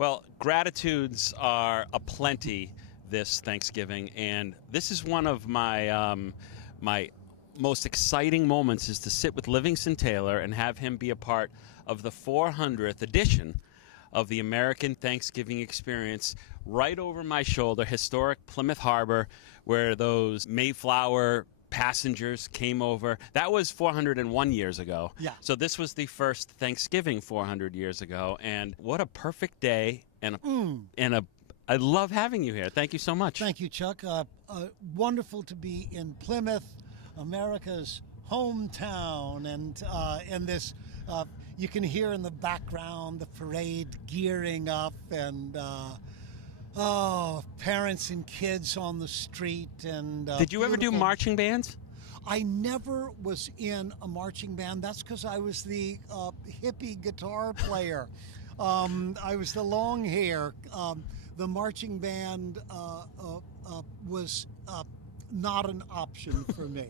Well, gratitudes are aplenty this Thanksgiving, and this is one of my most exciting moments is to sit with Livingston Taylor and have him be a part of the 400th edition of the American Thanksgiving Experience right over my shoulder, historic Plymouth Harbor, where those Mayflower passengers came over. That was 401 years ago. Yeah. So this was the first Thanksgiving 400 years ago, and what a perfect day I love having you here. Thank you so much. Thank you, Chuck. Wonderful to be in Plymouth, America's hometown, and this. You can hear in the background the parade gearing up, and parents and kids on the street. And did you ever do marching bands? I never was in a marching band. That's because I was the hippie guitar player. I was the long hair. The marching band was not an option for me.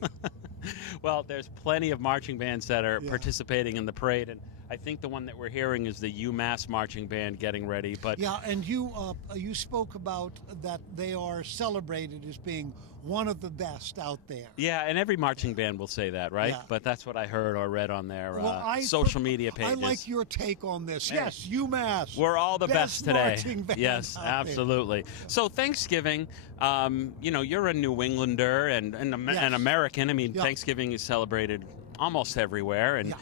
Well, there's plenty of marching bands that are participating in the parade, and I think the one that we're hearing is the UMass marching band getting ready. But yeah, and you spoke about that they are celebrated as being one of the best out there. Yeah, and every marching band will say that, right? Yeah. But that's what I heard or read on their Well, social media pages. I like your take on this. Yes, UMass. We're all the best today. Marching band Yes, out absolutely. there. So Thanksgiving, you're a New Englander and an American. I mean, Thanksgiving is celebrated almost everywhere. And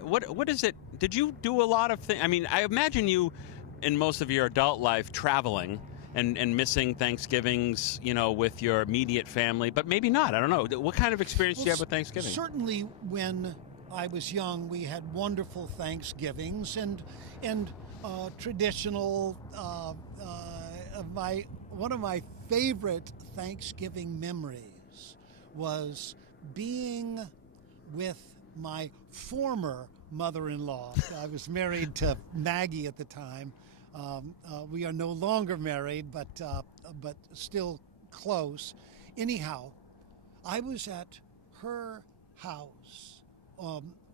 what is it? Did you do a lot of things? I mean, I imagine you, in most of your adult life, traveling and missing Thanksgivings, with your immediate family, but maybe not. I don't know. What kind of experience do you have with Thanksgiving? Certainly, when I was young, we had wonderful Thanksgivings and traditional. One of my favorite Thanksgiving memories was being with my former mother-in-law. I was married to Maggie at the time. We are no longer married, but still close. Anyhow, I was at her house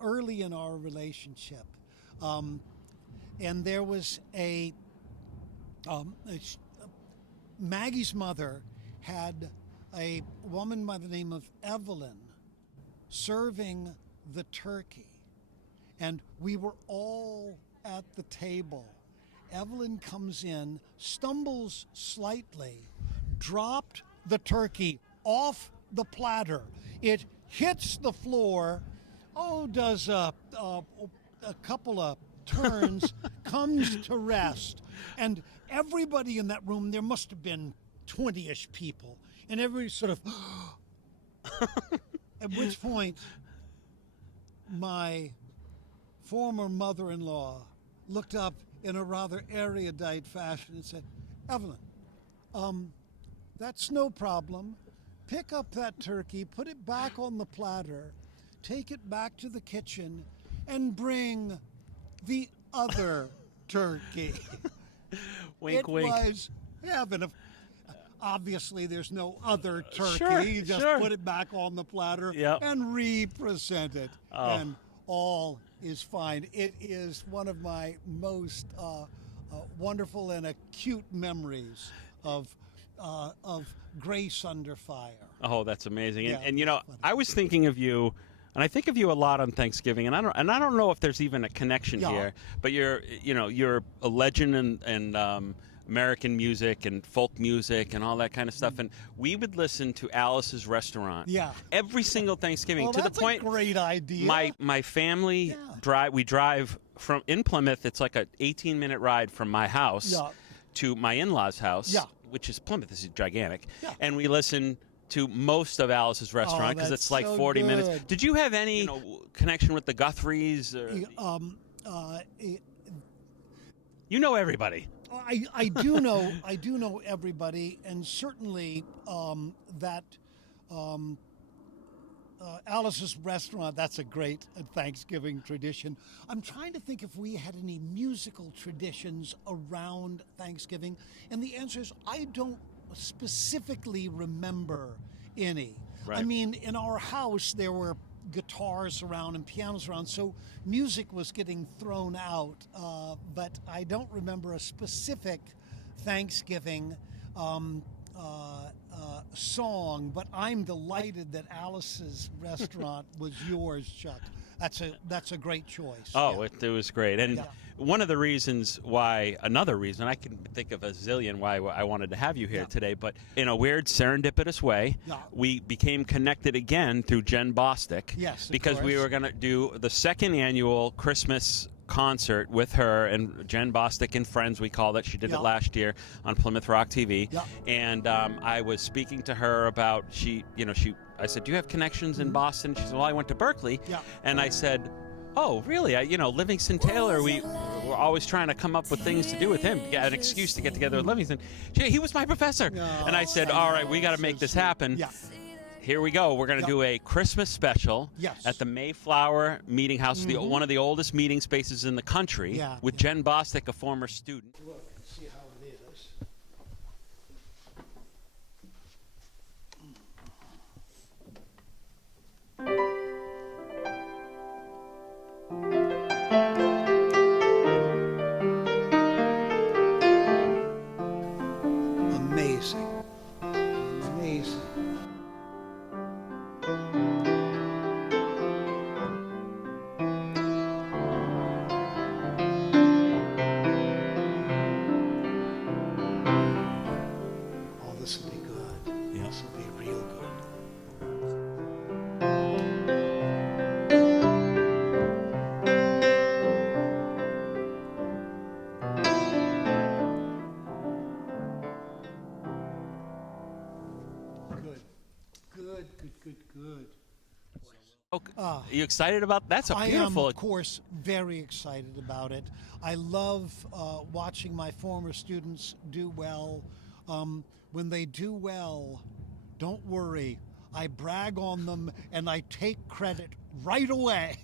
early in our relationship, and there was Maggie's mother had a woman by the name of Evelyn serving the turkey, and we were all at the table. Evelyn comes in, stumbles slightly, dropped the turkey off the platter. It hits the floor, does a couple of turns, comes to rest. And everybody in that room, there must have been 20-ish people, and everybody sort of, at which point, my former mother-in-law looked up in a rather erudite fashion and said, "Evelyn, that's no problem. Pick up that turkey, put it back on the platter, take it back to the kitchen, and bring the other turkey." Wink, wink. It was heaven. Obviously, there's no other turkey. Sure, You just put it back on the platter and represent it, and all is fine. It is one of my most wonderful and acute memories of grace under fire. Oh, that's amazing. Yeah, and I was thinking of you, and I think of you a lot on Thanksgiving, and I don't know if there's even a connection here, but you're a legend in American music and folk music and all that kind of stuff. And we would listen to Alice's Restaurant every single Thanksgiving. Well, to that's the point, a great idea. My family we drive from in Plymouth. It's like an 18-minute ride from my house to my in-laws' house, which is Plymouth. This is gigantic, and we listen to most of Alice's Restaurant because it's like 40 minutes. Did you have any connection with the Guthries? You know everybody. I do know everybody, and certainly that Alice's Restaurant, that's a great Thanksgiving tradition. I'm trying to think if we had any musical traditions around Thanksgiving, and the answer is I don't specifically remember any. Right. I mean, in our house there were guitars around and pianos around, so music was getting thrown out. But I don't remember a specific Thanksgiving song. But I'm delighted that Alice's restaurant was yours, Chuck. That's a great choice. Oh, it was great. And one of the reasons why, another reason, I can think of a zillion why I wanted to have you here today, but in a weird serendipitous way, we became connected again through Jen Bostic. Yes, of because we course. were going to do the second annual Christmas concert with her and Jen Bostic and Friends, we called it. She did it last year on Plymouth Rock TV. And I was speaking to her about, I said, do you have connections in Boston? She said, well, I went to Berkeley. And I said, oh, really? Livingston Taylor, we're always trying to come up with things to do with him, get an excuse to get together with Livingston. He was my professor. And I said, all right, we got to make this happen. Here we go. We're going to do a Christmas special at the Mayflower Meeting House, one of the oldest meeting spaces in the country, with Jen Bostic, a former student. Look and see how it is. Amazing. Amazing. Oh, this will be good. This will be real good. Good. Are you excited about that's a I beautiful am, of course, very excited about it. I love watching my former students do well. When they do well, don't worry. I brag on them and I take credit right away.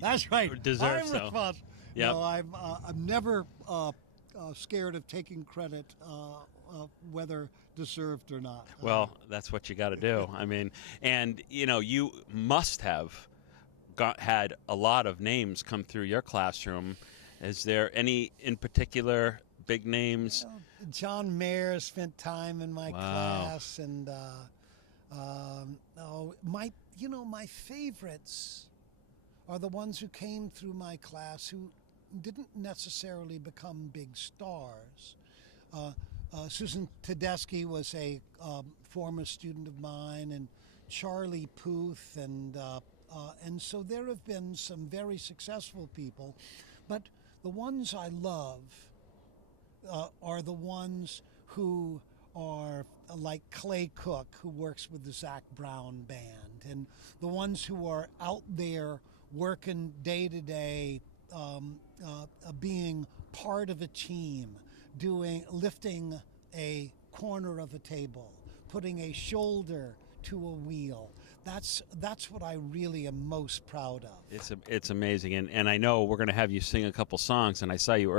That's right. Deserve I'm so. responsible. Yep. No, I'm never scared of taking credit, whether deserved or not. Well, that's what you got to do. I mean, and you must have had a lot of names come through your classroom. Is there any in particular big names? John Mayer spent time in my class, and my favorites are the ones who came through my class who didn't necessarily become big stars. Susan Tedeschi was a former student of mine, and Charlie Puth, and so there have been some very successful people, but the ones I love are the ones who are like Clay Cook, who works with the Zach Brown Band, and the ones who are out there working day to day, being part of a team, lifting a corner of a table, putting a shoulder to a wheel. That's what I really am most proud of. It's amazing, and I know we're going to have you sing a couple songs. And I saw you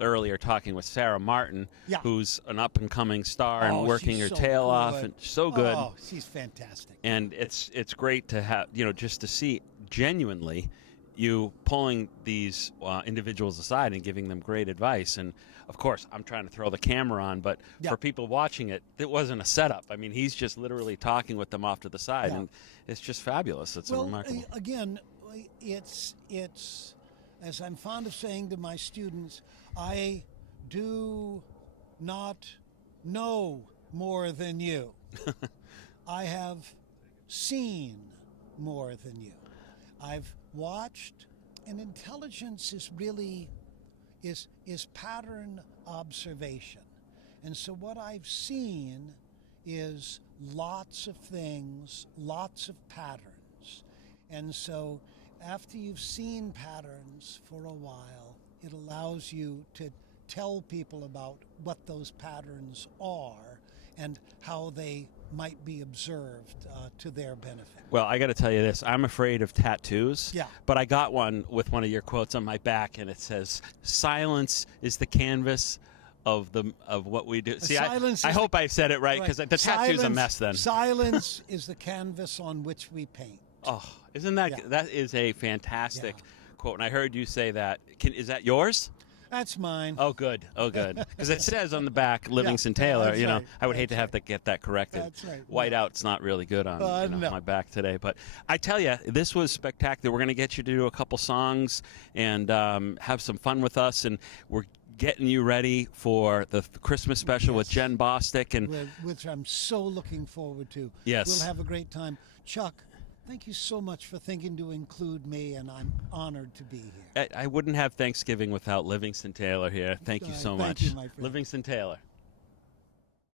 earlier talking with Sarah Martin, who's an up and coming star and working her tail off, and so good. Oh, she's fantastic. And it's great to have just to see genuinely you pulling these individuals aside and giving them great advice. And of course, I'm trying to throw the camera on, but for people watching it, it wasn't a setup. I mean, he's just literally talking with them off to the side, and it's just fabulous. It's remarkable. Again, it's as I'm fond of saying to my students, I do not know more than you. I have seen more than you. I've watched, and intelligence is really is pattern observation. And so what I've seen is lots of things, lots of patterns. And so after you've seen patterns for a while, it allows you to tell people about what those patterns are and how they might be observed to their benefit. Well, I got to tell you this. I'm afraid of tattoos. Yeah. But I got one with one of your quotes on my back, and it says, "Silence is the canvas of what we do." See, I hope I said it right, because the tattoo's a mess then. Silence is the canvas on which we paint. Oh, isn't that Yeah. that is a fantastic Yeah. quote? And I heard you say that. Is that yours? That's mine. Oh, good. Oh, good. Because it says on the back, Livingston Taylor. that's You know, right. I would hate to That's have to get that corrected. That's right. Whiteout's not really good on No. my back today. But I tell you, this was spectacular. We're going to get you to do a couple songs and have some fun with us. And we're getting you ready for the Christmas special with Yes. Jen Bostic. And Which I'm so looking forward to. Yes. We'll have a great time. Chuck, thank you so much for thinking to include me, and I'm honored to be here. I wouldn't have Thanksgiving without Livingston Taylor here. Thank you so Thank much. you, my friend. Livingston Taylor.